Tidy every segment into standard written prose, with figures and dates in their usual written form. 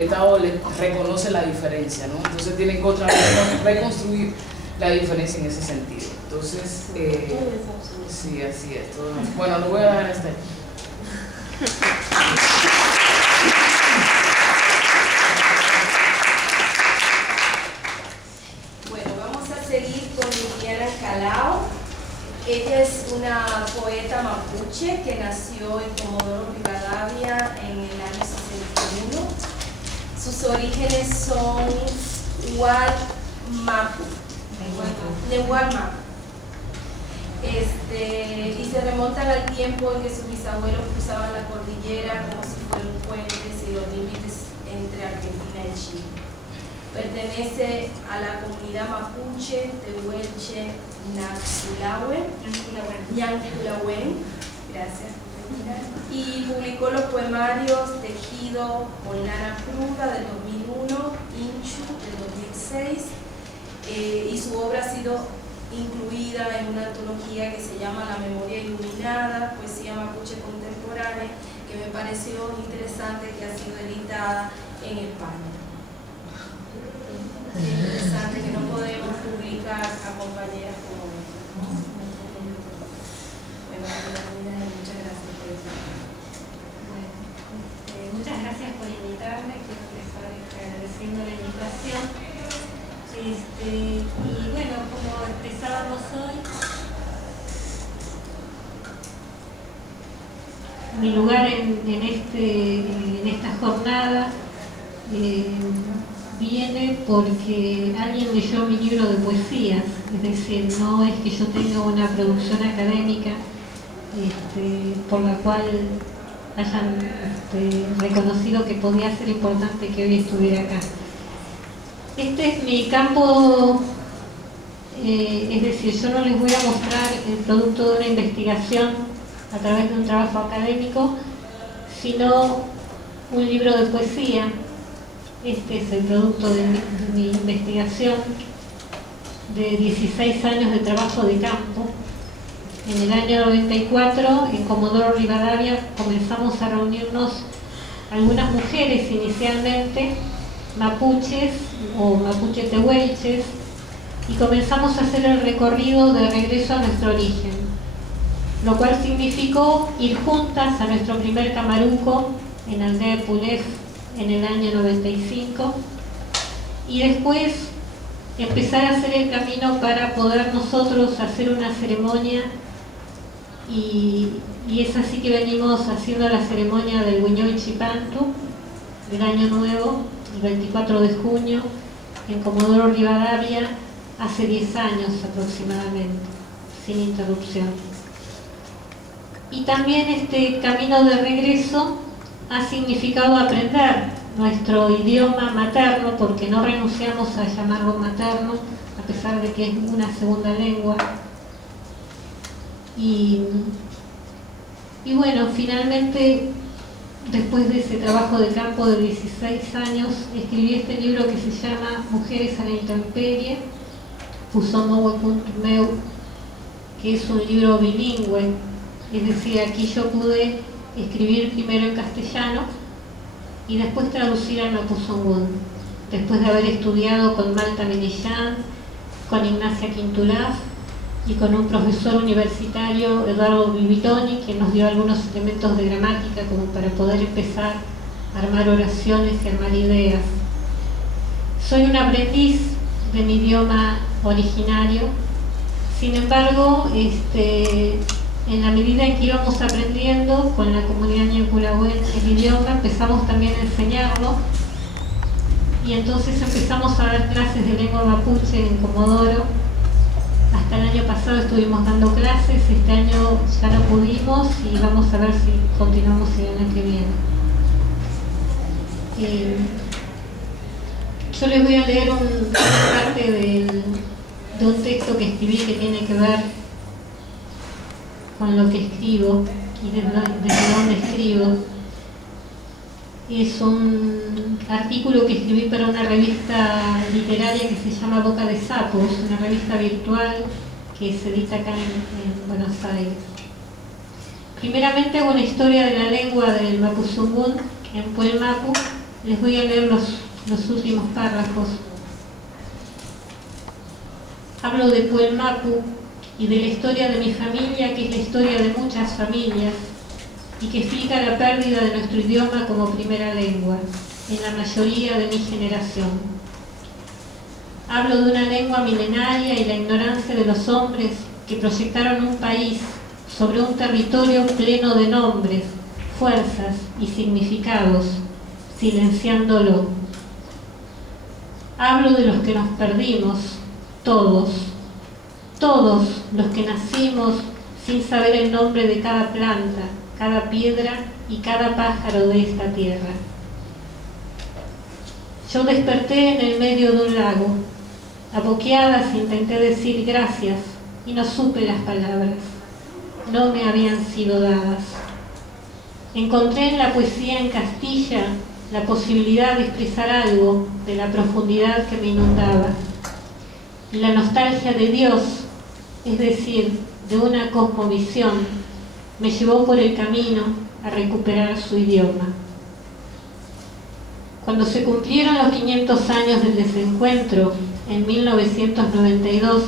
Estado le reconoce la diferencia, ¿no? Entonces tienen que reconstruir la diferencia en ese sentido. Entonces, sí, así es. Todo. Bueno, lo voy a dejar hasta ahí. Bueno, vamos a seguir con Liliana Calao. Ella es una poeta mapuche que nació en Comodoro Rivadavia en el año 61. Sus orígenes son Nehualmapu, y se remontan al tiempo en que sus bisabuelos cruzaban la cordillera como si fueran puentes y los límites entre Argentina y Chile. Pertenece a la comunidad mapuche Tehuelche Ñanculahuen, gracias. Y publicó los poemarios Tejido con lana cruda del 2001, Inchu del 2006, y su obra ha sido incluida en una antología que se llama La Memoria Iluminada, poesía mapuche contemporánea, que me pareció interesante, que ha sido editada en España. Es interesante que no podemos publicar a compañeras como ella. Bueno, muchas gracias por eso. Bueno, muchas gracias por invitarme, quiero empezar agradeciendo la invitación. Y bueno, como empezábamos hoy, mi lugar en esta jornada viene porque alguien leyó mi libro de poesías, es decir, no es que yo tenga una producción académica por la cual hayan reconocido que podía ser importante que hoy estuviera acá. Este es mi campo, es decir, yo no les voy a mostrar el producto de una investigación a través de un trabajo académico, sino un libro de poesía. Este es el producto de mi investigación de 16 años de trabajo de campo. En el año 94, en Comodoro Rivadavia, comenzamos a reunirnos algunas mujeres inicialmente, mapuches o mapuche tehuelches, y comenzamos a hacer el recorrido de regreso a nuestro origen, lo cual significó ir juntas a nuestro primer camaruco en Aldea de Pulef en el año 95, y después empezar a hacer el camino para poder nosotros hacer una ceremonia, y es así que venimos haciendo la ceremonia del Huiñoy Chipantu del Año Nuevo, el 24 de junio, en Comodoro Rivadavia, hace 10 años aproximadamente, sin interrupción. Y también este camino de regreso ha significado aprender nuestro idioma materno, porque no renunciamos a llamarlo materno, a pesar de que es una segunda lengua. Y bueno, finalmente, después de ese trabajo de campo de 16 años, escribí este libro que se llama Mujeres a la Intemperie, Pusomowe.meu, que es un libro bilingüe, es decir, aquí yo pude escribir primero en castellano y después traducir al mapuzungún, después de haber estudiado con Malta Minillán, con Ignacia Quintulaf y con un profesor universitario, Eduardo Bibitoni, que nos dio algunos elementos de gramática como para poder empezar a armar oraciones y armar ideas. Soy un aprendiz de mi idioma originario, sin embargo, en la medida en que íbamos aprendiendo con la comunidad ñanculahuen el idioma, empezamos también a enseñarlo, y entonces empezamos a dar clases de lengua mapuche en Comodoro. Hasta el año pasado estuvimos dando clases, este año ya no pudimos y vamos a ver si continuamos el año que viene. Yo les voy a leer una parte de un texto que escribí que tiene que ver con lo que escribo y desde dónde escribo. Es un artículo que escribí para una revista literaria que se llama Boca de Sapos, una revista virtual que se edita acá en Buenos Aires. Primeramente hago una historia de la lengua del mapuzungún en Puelmapu, Les voy a leer los últimos párrafos. Hablo de Puel Mapu y de la historia de mi familia, que es la historia de muchas familias, y que explica la pérdida de nuestro idioma como primera lengua, en la mayoría de mi generación. Hablo de una lengua milenaria y la ignorancia de los hombres que proyectaron un país sobre un territorio pleno de nombres, fuerzas y significados, silenciándolo. Hablo de los que nos perdimos, todos los que nacimos sin saber el nombre de cada planta, cada piedra y cada pájaro de esta tierra. Yo desperté en el medio de un lago. A boqueadas intenté decir gracias y no supe las palabras. No me habían sido dadas. Encontré en la poesía en Castilla la posibilidad de expresar algo de la profundidad que me inundaba. La nostalgia de Dios, es decir, de una cosmovisión, me llevó por el camino a recuperar su idioma. Cuando se cumplieron los 500 años del desencuentro, en 1992,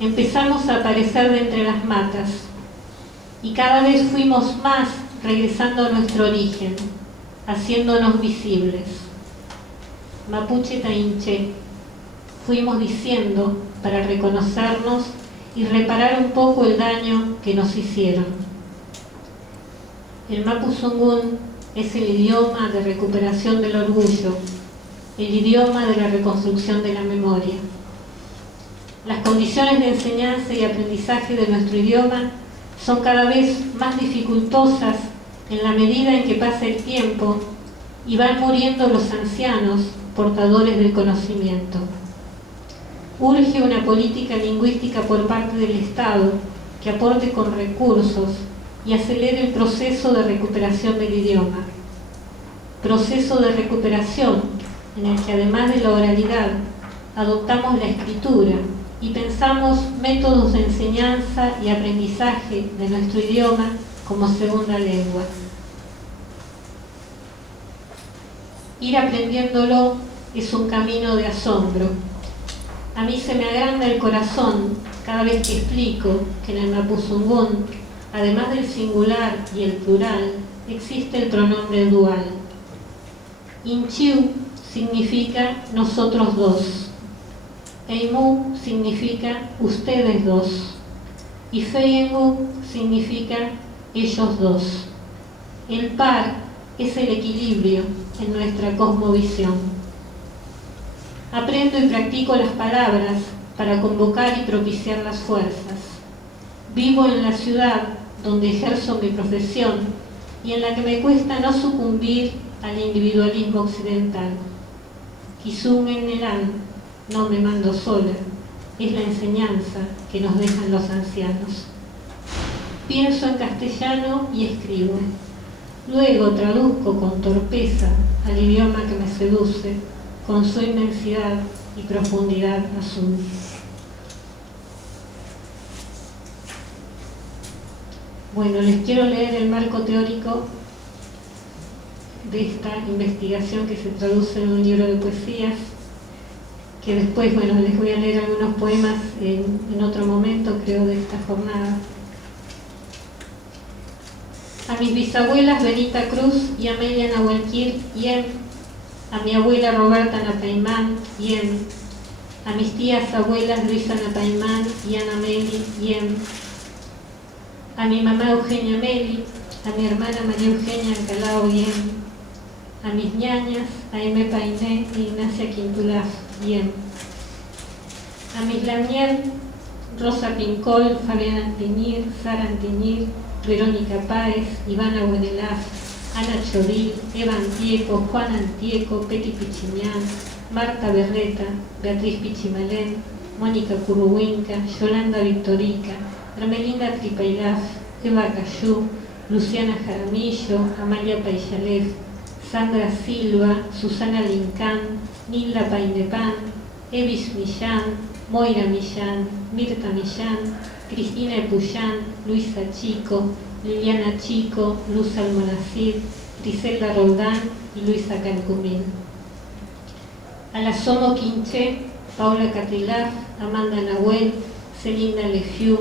empezamos a aparecer de entre las matas y cada vez fuimos más regresando a nuestro origen, haciéndonos visibles. Mapuche Tainché, fuimos diciendo para reconocernos y reparar un poco el daño que nos hicieron. El Mapuzungún es el idioma de recuperación del orgullo, el idioma de la reconstrucción de la memoria. Las condiciones de enseñanza y aprendizaje de nuestro idioma son cada vez más dificultosas en la medida en que pasa el tiempo y van muriendo los ancianos portadores del conocimiento. Urge una política lingüística por parte del Estado que aporte con recursos y acelere el proceso de recuperación del idioma. Proceso de recuperación en el que además de la oralidad adoptamos la escritura y pensamos métodos de enseñanza y aprendizaje de nuestro idioma como segunda lengua. Ir aprendiéndolo es un camino de asombro. A mí se me agranda el corazón cada vez que explico que en el Mapuzungún, además del singular y el plural, existe el pronombre dual. Inchiu significa nosotros dos. Eimu significa ustedes dos. Y Feiengu significa ellos dos. El par es el equilibrio en nuestra cosmovisión. Aprendo y practico las palabras para convocar y propiciar las fuerzas. Vivo en la ciudad donde ejerzo mi profesión y en la que me cuesta no sucumbir al individualismo occidental. Kizung en Nelan, no me mando sola, es la enseñanza que nos dejan los ancianos. Pienso en castellano y escribo. Luego traduzco con torpeza al idioma que me seduce, con su inmensidad y profundidad azul. Bueno, les quiero leer el marco teórico de esta investigación que se traduce en un libro de poesías, que después, bueno, les voy a leer algunos poemas en otro momento, creo, de esta jornada. A mis bisabuelas Benita Cruz y Amelia Nahuelquir Yem, a mi abuela Roberta Napaimán Yem, a mis tías abuelas Luisa Napaimán y Ana Meli Yem, a mi mamá Eugenia Meli, a mi hermana María Eugenia Ancalao Yem, a mis ñañas Aime Painé y Ignacia Quintulaf Yem, a mis lamier Rosa Pincol, Fabiana Antiñir, Sara Antiñir, Verónica Páez, Ivana Buenelaf, Ana Chodil, Eva Antieco, Juan Antieco, Peti Pichimián, Marta Berreta, Beatriz Pichimalén, Mónica Curruhuinca, Yolanda Victorica, Hermelinda Tripailaf, Eva Cayú, Luciana Jaramillo, Amalia Paixalef, Sandra Silva, Susana Lincán, Nilda Painepán, Evis Millán, Moira Millán, Mirta Millán, Cristina Epuyán, Luisa Chico, Liliana Chico, Luz Almonacid, Tiselda Roldán y Luisa Calcumín. A la Somo Quinché, Paula Catrilaf, Amanda Nahuel, Celinda Lefiu,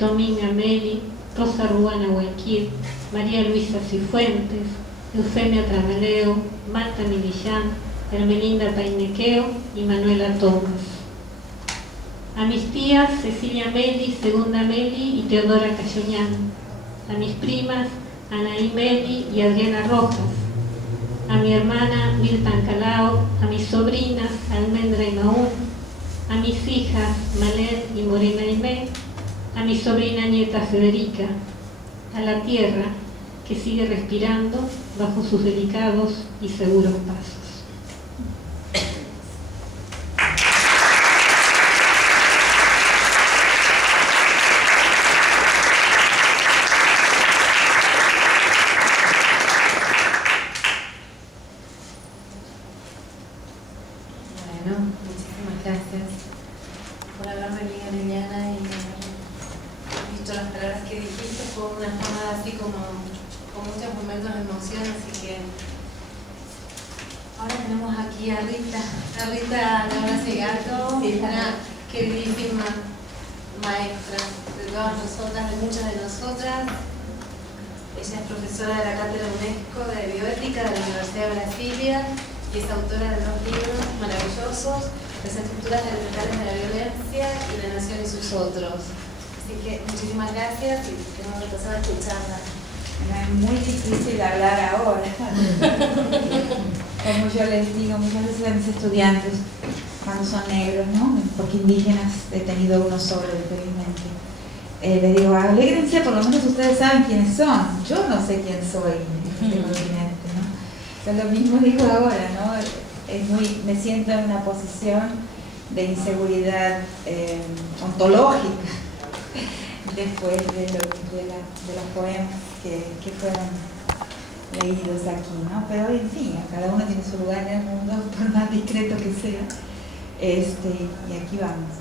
Dominga Meli, Rosa Ruana Hualquir, María Luisa Cifuentes, Eufemia Tramaleo, Marta Millán, Hermelinda Painequeo y Manuela Tomás. A mis tías Cecilia Meli, Segunda Meli y Teodora Cayoñán. A mis primas Anaí Meli y Adriana Rojas. A mi hermana Mirta Ancalao, a mis sobrinas Almendra y Maún, a mis hijas Malet y Morena Aimé, a mi sobrina nieta Federica, a la tierra que sigue respirando bajo sus delicados y seguros pasos. Muchísimas gracias por haber venido, Liliana, y haber visto las palabras que dijiste. Fue una jornada así como con muchos momentos de emoción, así que ahora tenemos aquí a Rita Laura Segato, una queridísima maestra de todas nosotras, de muchas de nosotras. Ella es profesora de la Cátedra UNESCO de Bioética de la Universidad de Brasilia y es autora de 2 libros maravillosos, Las estructuras elementales de la violencia y La nación y sus otros. Así que muchísimas gracias y queremos empezar a escucharla. Es muy difícil hablar ahora. Como yo les digo muchas veces a mis estudiantes, cuando son negros, ¿no? Porque indígenas he tenido uno solo, felizmente. Les digo, alégrense, por lo menos ustedes saben quiénes son. Yo no sé quién soy en este continente, ¿no? Yo lo mismo digo ahora, ¿no? Me siento en una posición de inseguridad ontológica después de los poemas que fueron leídos aquí, ¿no? Pero en fin, cada uno tiene su lugar en el mundo, por más discreto que sea. Y aquí vamos.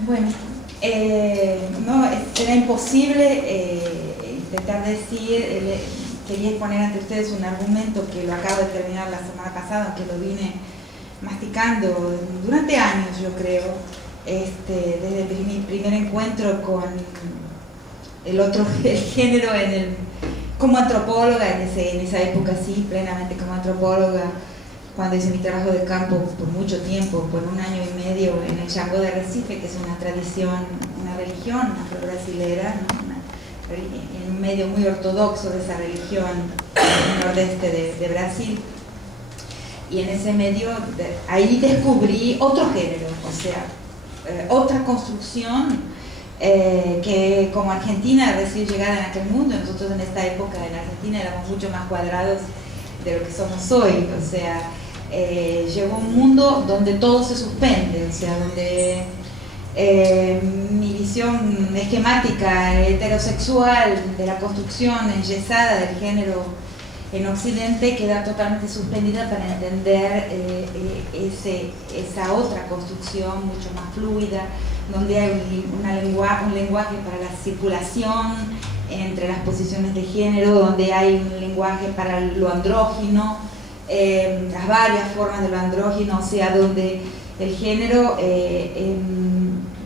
Bueno, no, era imposible intentar decir, quería exponer ante ustedes un argumento que lo acabo de terminar la semana pasada, que lo vine masticando durante años, yo creo, desde mi primer encuentro con el género como antropóloga, en esa época sí, plenamente como antropóloga, cuando hice mi trabajo de campo por mucho tiempo, por 1 año y medio en el Xangô de Recife, que es una tradición, una religión afro-brasilera, ¿no? En un medio muy ortodoxo de esa religión en el nordeste de Brasil. Y en ese medio, ahí descubrí otro género, o sea, otra construcción que como Argentina recién llegada en aquel mundo, nosotros en esta época en Argentina éramos mucho más cuadrados de lo que somos hoy, o sea, llegó un mundo donde todo se suspende, o sea, donde mi visión esquemática heterosexual de la construcción enyesada del género en Occidente queda totalmente suspendida para entender esa otra construcción mucho más fluida, donde hay un lenguaje para la circulación entre las posiciones de género, donde hay un lenguaje para lo andrógino, las varias formas de lo andrógino, o sea, donde el género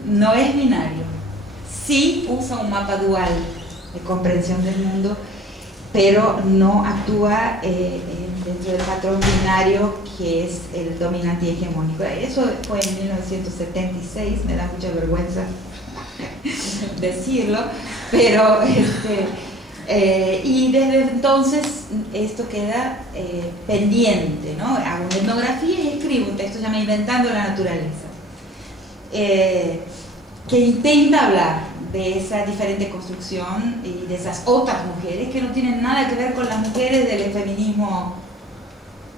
no es binario, sí usa un mapa dual de comprensión del mundo, pero no actúa dentro del patrón binario que es el dominante y hegemónico. Eso fue en 1976, me da mucha vergüenza decirlo, pero y desde entonces esto queda pendiente, ¿no? Hago una etnografía y escribo un texto que se llama Inventando la Naturaleza, que intenta hablar de esa diferente construcción y de esas otras mujeres que no tienen nada que ver con las mujeres del feminismo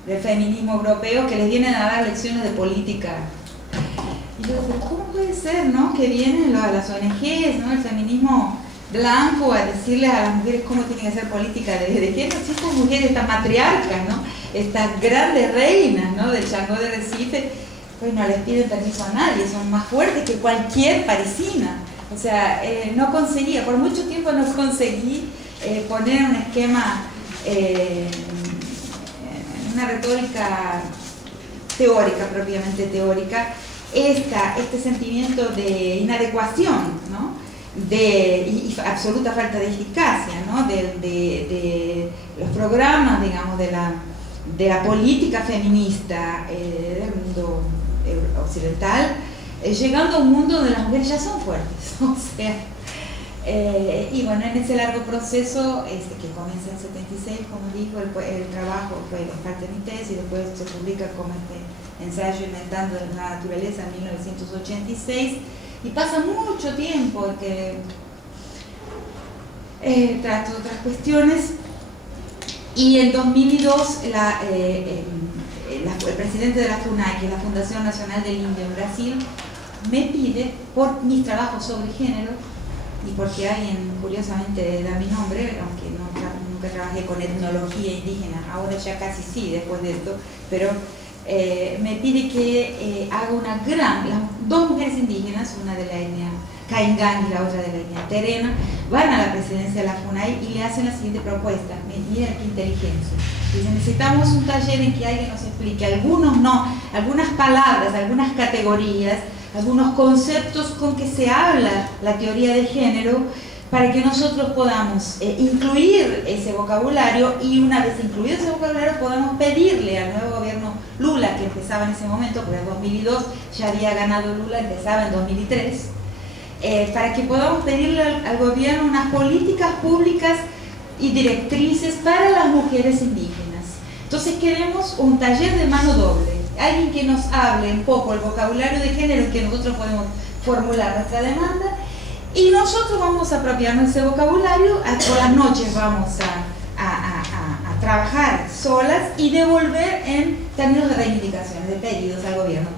europeo, que les vienen a dar lecciones de política. Y yo digo, ¿cómo puede ser, no? Que vienen las ONGs, ¿no? El feminismo blanco a decirles a las mujeres cómo tienen que hacer política de género. Si estas mujeres, estas matriarcas, ¿no? Estas grandes reinas, ¿no? Del Xangô de Recife, pues no les piden permiso a nadie, son más fuertes que cualquier parisina. O sea, no conseguía, por mucho tiempo no conseguí poner un esquema, una retórica teórica, propiamente teórica, este sentimiento de inadecuación, ¿no? Y absoluta falta de eficacia, ¿no? de los programas, digamos, de la política feminista del mundo occidental, llegando a un mundo donde las mujeres ya son fuertes, o sea, y bueno, en ese largo proceso que comienza en 76, como dijo, el trabajo fue parte de mi tesis y después se publica como ensayo Inventando la Naturaleza en 1986, y pasa mucho tiempo que trato otras cuestiones, y en 2002 el presidente de la FUNAI, que es la Fundación Nacional del Indio en Brasil, me pide, por mis trabajos sobre género, y porque alguien curiosamente da mi nombre, aunque nunca trabajé con etnología indígena, ahora ya casi sí después de esto, pero me pide que haga dos mujeres indígenas, una de la etnia Caingán y la otra de la etnia Terena, van a la presidencia de la FUNAI y le hacen la siguiente propuesta. Mira qué inteligencia. Dice, necesitamos un taller en que alguien nos explique algunas palabras, algunas categorías, algunos conceptos con que se habla la teoría de género, para que nosotros podamos incluir ese vocabulario, y una vez incluido ese vocabulario podamos pedirle al nuevo gobierno Lula, que empezaba en ese momento, porque en 2002 ya había ganado Lula, empezaba en 2003, para que podamos pedirle al gobierno unas políticas públicas y directrices para las mujeres indígenas. Entonces queremos un taller de mano doble, alguien que nos hable un poco el vocabulario de género en que nosotros podemos formular nuestra demanda, y nosotros vamos a apropiarnos ese vocabulario, por las noches vamos a trabajar solas y devolver en términos de reivindicaciones, de pedidos al gobierno.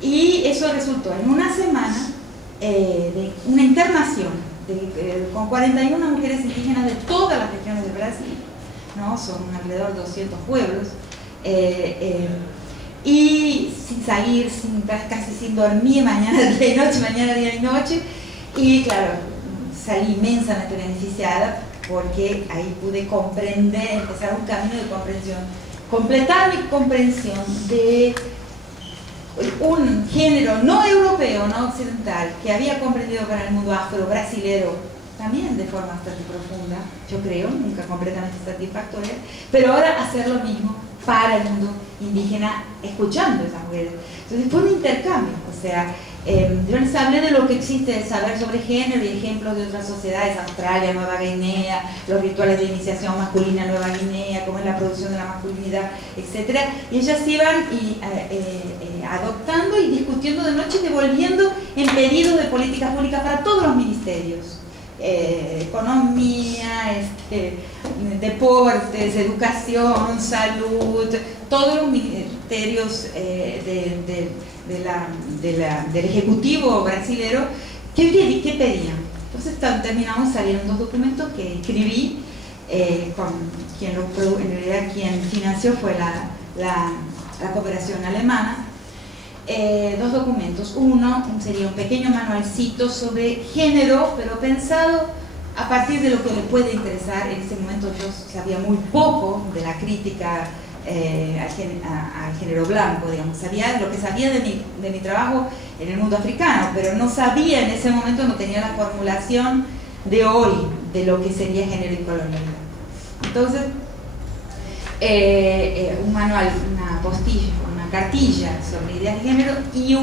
Y eso resultó en una semana de una internación con 41 mujeres indígenas de todas las regiones de Brasil, ¿no? Son alrededor de 200 pueblos, y sin salir, casi sin dormir, mañana, día y noche, mañana, día y noche. Y claro, salí inmensamente beneficiada, porque ahí pude comprender, empezar un camino de comprensión, completar mi comprensión de un género no europeo, no occidental, que había comprendido para el mundo afro-brasilero, también de forma bastante profunda, yo creo, nunca completamente satisfactoria, pero ahora hacer lo mismo para el mundo indígena, escuchando a esas mujeres. Entonces fue un intercambio, o sea, yo les hablé de lo que existe de saber sobre género y ejemplos de otras sociedades, Australia, Nueva Guinea, los rituales de iniciación masculina en Nueva Guinea, cómo es la producción de la masculinidad, etc. Y ellas iban adoptando y discutiendo de noche y devolviendo en pedidos de políticas públicas para todos los ministerios. Economía, deportes, educación, salud, todos los ministerios del Ejecutivo brasilero que pedían. Entonces terminamos saliendo dos documentos que escribí, con en realidad quien financió fue la cooperación alemana. Dos documentos. Uno sería un pequeño manualcito sobre género, pero pensado a partir de lo que le puede interesar. En ese momento yo sabía muy poco de la crítica al género blanco, digamos. Sabía lo que sabía de mi trabajo en el mundo africano, pero no sabía en ese momento, no tenía la formulación de hoy de lo que sería género y colonialidad. Entonces, un manual, una postilla, una cartilla sobre ideas de género y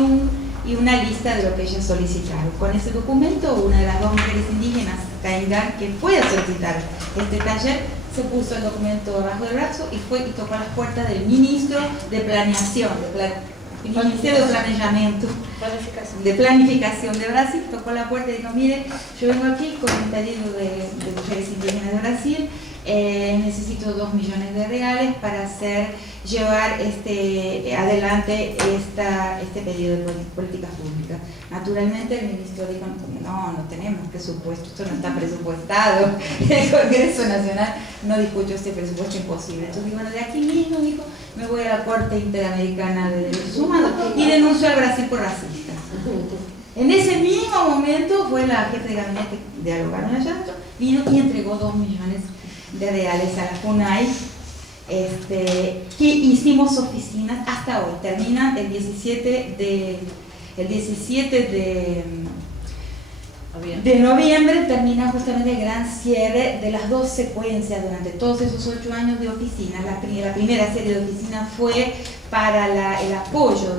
una lista de lo que ellas solicitaron. Con ese documento, una de las dos mujeres indígenas, Caingán, que fue a solicitar este taller, se puso el documento bajo el brazo y fue y tocó las puertas del ministro de Planeación, Ministerio de Planeamiento, de Planificación de Brasil. Tocó la puerta y dijo: mire, yo vengo aquí con un pedido de mujeres indígenas de Brasil, necesito 2 millones de reales para llevar adelante este pedido de políticas públicas. Naturalmente el ministro dijo: no tenemos presupuesto, esto no está presupuestado, el Congreso Nacional no discutió este presupuesto, imposible. Entonces, bueno, de aquí mismo, dijo, me voy a la Corte Interamericana de Derechos Humanos y denuncio al Brasil por racista. En ese mismo momento fue la jefe de gabinete de Alvarado Ayatto, vino y entregó 2 millones de reales a la FUNAI, que hicimos oficinas hasta hoy. Termina el 17 de noviembre, termina justamente el gran cierre de las 2 secuencias durante todos esos 8 años de oficinas. La primera serie de oficinas fue para el apoyo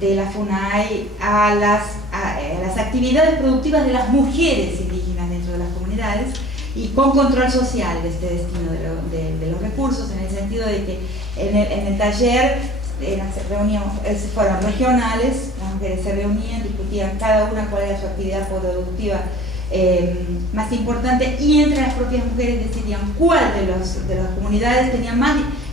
de la FUNAI a las actividades productivas de las mujeres indígenas dentro de las comunidades y con control social de este destino de los recursos, en el sentido de que en el taller fueron regionales, las mujeres se reunían, discutían cada una cuál era su actividad productiva más importante, y entre las propias mujeres decidían cuál de las comunidades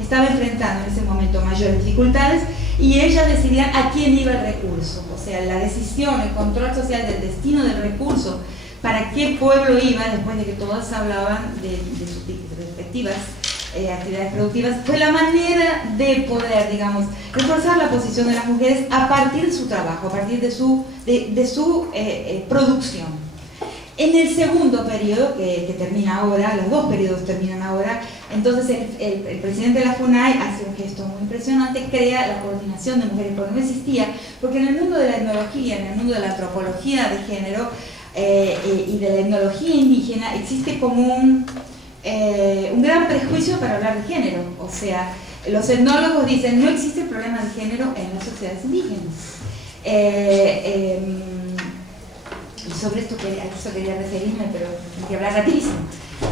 estaba enfrentando en ese momento mayores dificultades, y ellas decidían a quién iba el recurso. O sea, la decisión, el control social del destino del recurso, para qué pueblo iba, después de que todas hablaban de sus respectivas actividades productivas, fue la manera de poder, digamos, reforzar la posición de las mujeres a partir de su trabajo, a partir de su producción. En el segundo periodo, que termina ahora, los 2 periodos terminan ahora, entonces el presidente de la FUNAI hace un gesto muy impresionante, crea la coordinación de mujeres, porque no existía, porque en el mundo de la etnología, en el mundo de la antropología de género y de la etnología indígena, existe como un gran prejuicio para hablar de género. O sea, los etnólogos dicen no existe problema de género en las sociedades indígenas. Y sobre esto quería referirme, pero hay que hablar rapidísimo.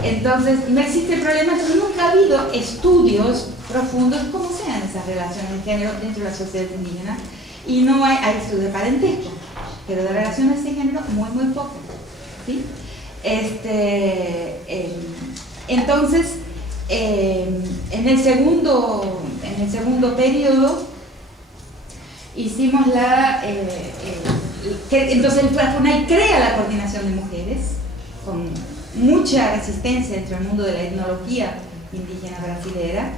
Entonces, no existe problema, entonces nunca ha habido estudios profundos de cómo sean esas relaciones de género dentro de las sociedades indígenas, y no hay estudios de parentesco, pero de relaciones de género muy, muy poco, ¿sí? Entonces, en el segundo periodo hicimos entonces la FUNAI crea la coordinación de mujeres con mucha resistencia entre el mundo de la etnología indígena brasilera,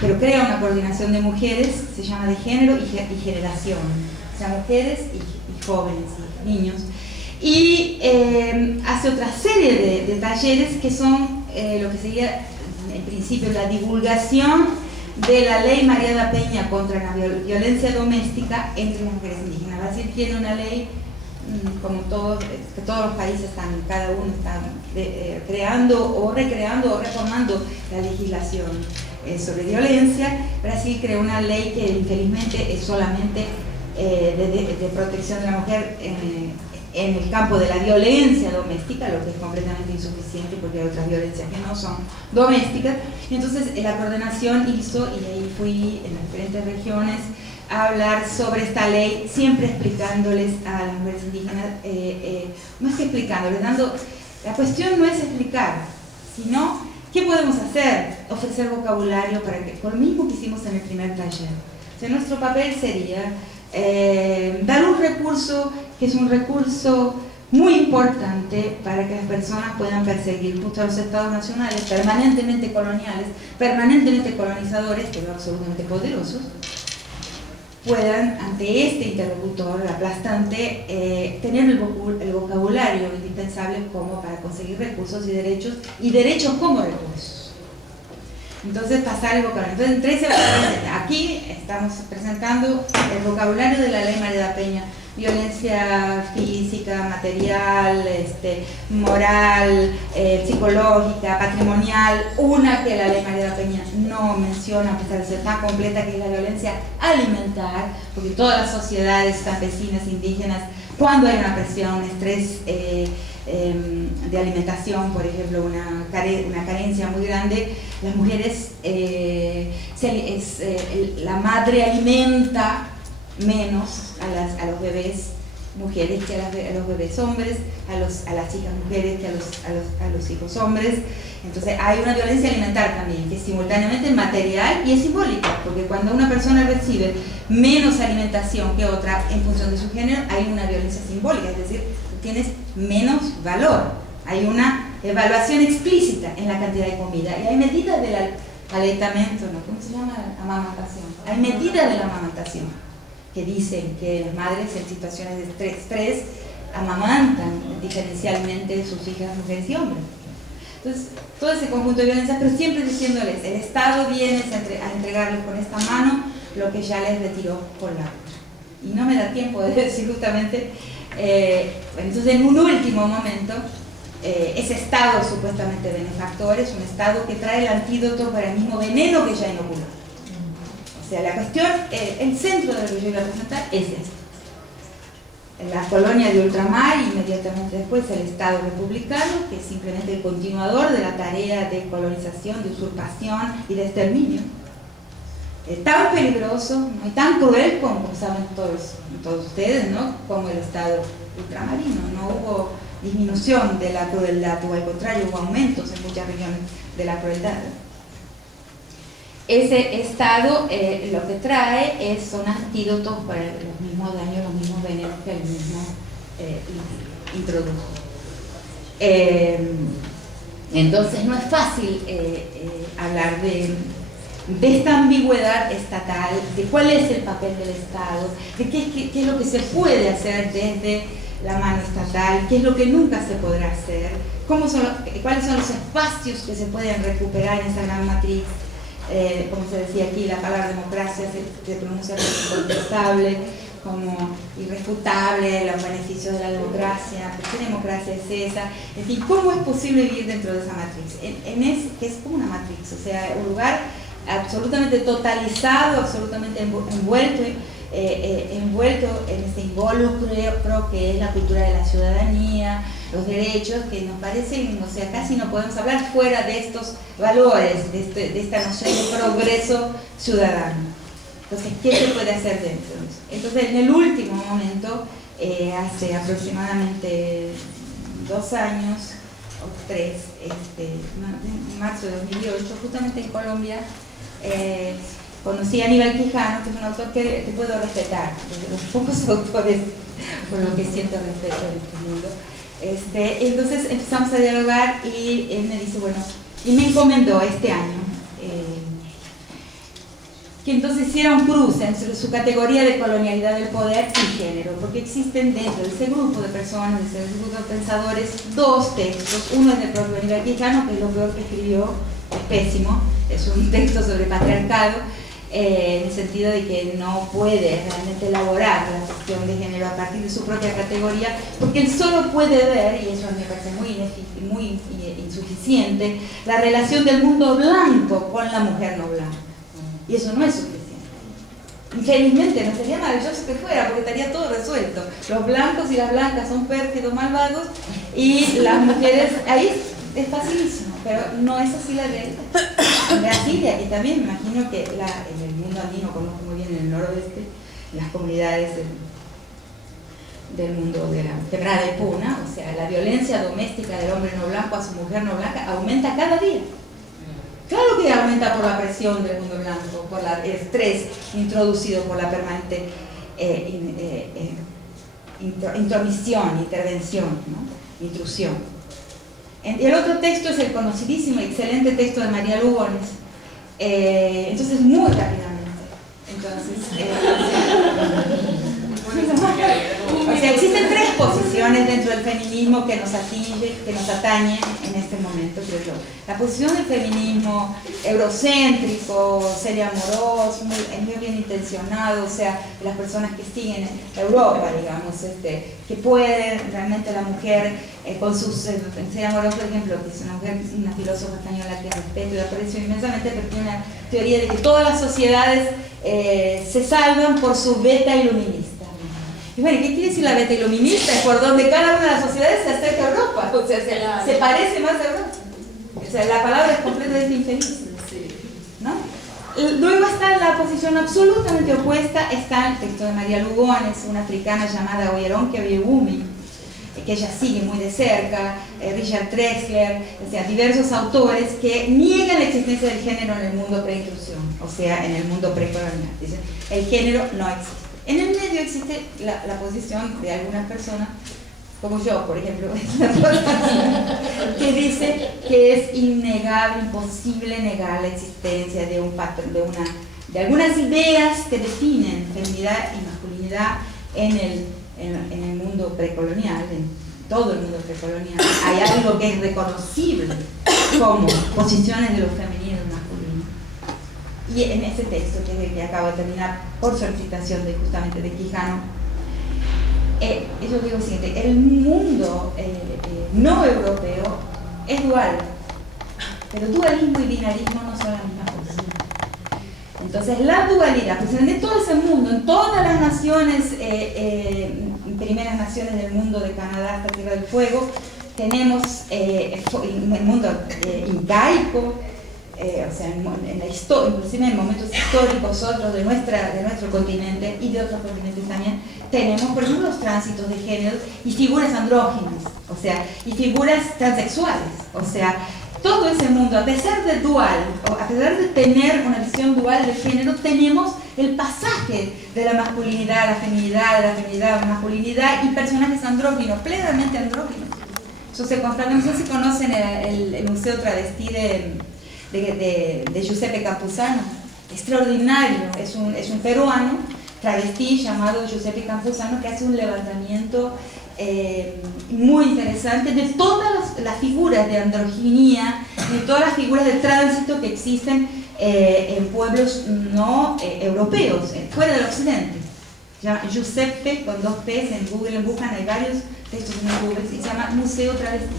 pero crea una coordinación de mujeres, se llama de género y generación, o sea, mujeres y jóvenes y niños, y hace otra serie de talleres que son lo que sería en principio la divulgación de la ley María da Peña contra la violencia doméstica entre las mujeres indígenas. Brasil tiene una ley, como que todos los países cada uno está creando o recreando o reformando la legislación sobre violencia. Brasil creó una ley que infelizmente es solamente de protección de la mujer en el campo de la violencia doméstica, lo que es completamente insuficiente porque hay otras violencias que no son domésticas. Y entonces la coordinación hizo, y ahí fui en las diferentes regiones a hablar sobre esta ley, siempre explicándoles a las mujeres indígenas, no es que explicándoles, la cuestión no es explicar, sino ¿qué podemos hacer? Ofrecer vocabulario para que, por lo mismo que hicimos en el primer taller. O sea, nuestro papel sería dar un recurso que es un recurso muy importante para que las personas puedan perseguir justo a los estados nacionales permanentemente coloniales, permanentemente colonizadores, pero absolutamente poderosos, puedan ante este interlocutor aplastante tener el vocabulario indispensable como para conseguir recursos y derechos como recursos. Entonces pasar el vocabulario. Entonces aquí estamos presentando el vocabulario de la ley María da Peña: violencia física, material, moral, psicológica, patrimonial. Una que la ley María da Peña no menciona, a pesar de ser tan completa, que es la violencia alimentar, porque todas las sociedades campesinas, indígenas, cuando hay una presión, estrés de alimentación, por ejemplo, una carencia muy grande, las mujeres, la madre alimenta menos a los bebés mujeres que a los bebés hombres, a las hijas mujeres que a los hijos hombres. Entonces hay una violencia alimentar también, que es simultáneamente material y es simbólica, porque cuando una persona recibe menos alimentación que otra en función de su género, hay una violencia simbólica, es decir, tú tienes menos valor, hay una evaluación explícita en la cantidad de comida, y hay medidas del aletamiento, ¿no? ¿Cómo se llama? Amamantación. Hay medidas de la amamantación. que dicen que las madres en situaciones de estrés amamantan diferencialmente sus hijas, mujeres y hombres. Entonces, todo ese conjunto de violencia, pero siempre diciéndoles, el Estado viene a entregarles con esta mano lo que ya les retiró con la otra. Y no me da tiempo de decir justamente, entonces en un último momento, ese Estado supuestamente benefactor es un Estado que trae el antídoto para el mismo veneno que ya inoculó. O sea, la cuestión, el centro de lo que yo iba a presentar es esto. La colonia de ultramar y inmediatamente después el Estado republicano, que es simplemente el continuador de la tarea de colonización, de usurpación y de exterminio. Tan peligroso y tan cruel como saben todos ustedes, ¿no? Como el Estado ultramarino. No hubo disminución de la crueldad, o al contrario, hubo aumentos en muchas regiones de la crueldad. Ese Estado lo que trae son antídotos para los mismos daños, los mismos venenos que él mismo introdujo. Entonces no es fácil hablar de esta ambigüedad estatal, de cuál es el papel del Estado, de qué es lo que se puede hacer desde la mano estatal, qué es lo que nunca se podrá hacer, cuáles son los espacios que se pueden recuperar en esa gran matriz. Como se decía aquí, la palabra democracia se pronuncia como incontestable, como irrefutable, los beneficios de la democracia, ¿por qué democracia es esa? En fin, ¿cómo es posible vivir dentro de esa matriz? Que es como una matriz, o sea, un lugar absolutamente totalizado, absolutamente envuelto en ese involucro que es la cultura de la ciudadanía, los derechos que nos parecen, o sea, casi no podemos hablar fuera de estos valores, de esta noción de progreso ciudadano. Entonces, ¿qué se puede hacer dentro? Entonces, en el último momento, hace aproximadamente 2 años o 3, en marzo de 2008, justamente en Colombia, conocí a Aníbal Quijano, que es un autor que puedo respetar, de los pocos autores por lo que siento respeto en este mundo. Entonces empezamos a dialogar y él me dice, bueno, y me encomendó este año que entonces hiciera un cruce entre su categoría de colonialidad del poder y género, porque existen dentro de ese grupo de personas, de ese grupo de pensadores, 2 textos. Uno es del propio Aníbal Quijano, que es lo peor que escribió, es pésimo, es un texto sobre patriarcado, en el sentido de que no puede realmente elaborar la cuestión de género a partir de su propia categoría, porque él solo puede ver, y eso a mí me parece muy insuficiente, la relación del mundo blanco con la mujer no blanca. Y eso no es suficiente. Infelizmente, no sería maravilloso que fuera, porque estaría todo resuelto. Los blancos y las blancas son pérfidos, malvados, y las mujeres, ahí es facilísimo, pero no es así la realidad. En Brasil, y aquí también me imagino que en el mundo andino, conozco muy bien en el noroeste, las comunidades del mundo de la quebrada de Puna, o sea, la violencia doméstica del hombre no blanco a su mujer no blanca aumenta cada día. Claro que aumenta por la presión del mundo blanco, por el estrés introducido por la permanente intromisión, intervención, ¿no? Intrusión. El otro texto es el conocidísimo y excelente texto de María Lugones. Entonces, muy rápidamente. O sea, existen 3 posiciones dentro del feminismo que nos atañen en este momento, creo yo. La posición del feminismo eurocéntrico, serio-amoroso, muy bien intencionado, o sea, las personas que siguen Europa, digamos, que puede realmente la mujer, con sus serio-amoroso, por ejemplo, que es una filósofa española que respeto y aprecio inmensamente, pero tiene una teoría de que todas las sociedades se salvan por su beta iluminista. Y bueno, ¿qué quiere decir la beta iluminista? Es por donde cada una de las sociedades se acerca a Europa, o sea, se parece más a Europa. O sea, la palabra es completamente infeliz, ¿no? Luego está la posición absolutamente opuesta, está el texto de María Lugones, una africana llamada Oyeronke Oyewumi, que ella sigue muy de cerca, Richard Drexler, o sea, diversos autores que niegan la existencia del género en el mundo pre-inclusión, o sea, en el mundo precolonial. Dicen, el género no existe. En el medio existe la posición de algunas personas, como yo, por ejemplo, que dice que es innegable, imposible negar la existencia de algunas ideas que definen feminidad y masculinidad en el mundo precolonial, en todo el mundo precolonial. Hay algo que es reconocible como posiciones de lo femenino y masculino. Y en ese texto que acabo de terminar por solicitación justamente de Quijano, yo digo lo siguiente: el mundo no europeo es dual, pero dualismo y binarismo no son la misma cosa. Entonces la dualidad, pues en todo ese mundo, en todas las naciones, primeras naciones del mundo, de Canadá hasta Tierra del Fuego, tenemos el mundo incaico, o sea, en la historia, inclusive en momentos históricos otros de nuestro continente y de otros continentes también, tenemos por ejemplo los tránsitos de género y figuras andróginas, o sea, y figuras transexuales, o sea, todo ese mundo, a pesar de dual, o a pesar de tener una visión dual del género, tenemos el pasaje de la masculinidad a la feminidad, de la feminidad a la masculinidad y personajes andróginos, plenamente andróginos. Yo sé, no sé si conocen el Museo Travestí de Giuseppe Campuzano, extraordinario, es un peruano travestí llamado Giuseppe Campuzano que hace un levantamiento muy interesante de todas las figuras de androginía, de todas las figuras de tránsito que existen en pueblos no europeos, fuera del occidente. Se llama Giuseppe con 2 P's, en Google buscan, hay varios textos en Google, y se llama Museo Travestí.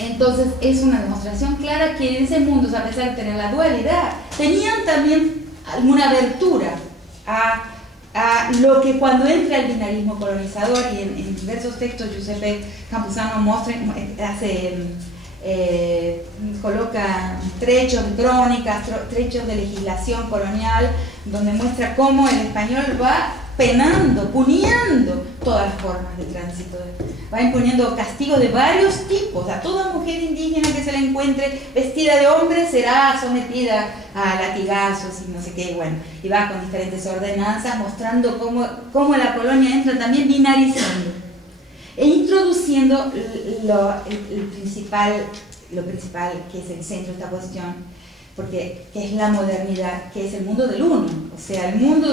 Entonces es una demostración clara que en ese mundo, a pesar de tener la dualidad, tenían también alguna abertura a lo que cuando entra el binarismo colonizador, y en diversos textos Giuseppe Campuzano coloca trechos de crónicas, trechos de legislación colonial, donde muestra cómo el español va penando, puniendo todas las formas de tránsito, va imponiendo castigos de varios tipos. A toda mujer indígena que se la encuentre vestida de hombre será sometida a latigazos y no sé qué, bueno, y va con diferentes ordenanzas mostrando cómo la colonia entra también binarizando e introduciendo lo principal que es el centro de esta cuestión, porque que es la modernidad, que es el mundo del uno, o sea, el mundo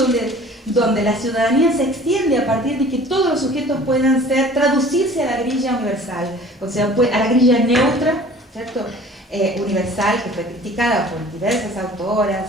donde la ciudadanía se extiende a partir de que todos los sujetos puedan traducirse a la grilla universal, o sea, a la grilla neutra, ¿cierto? Universal, que fue criticada por diversas autoras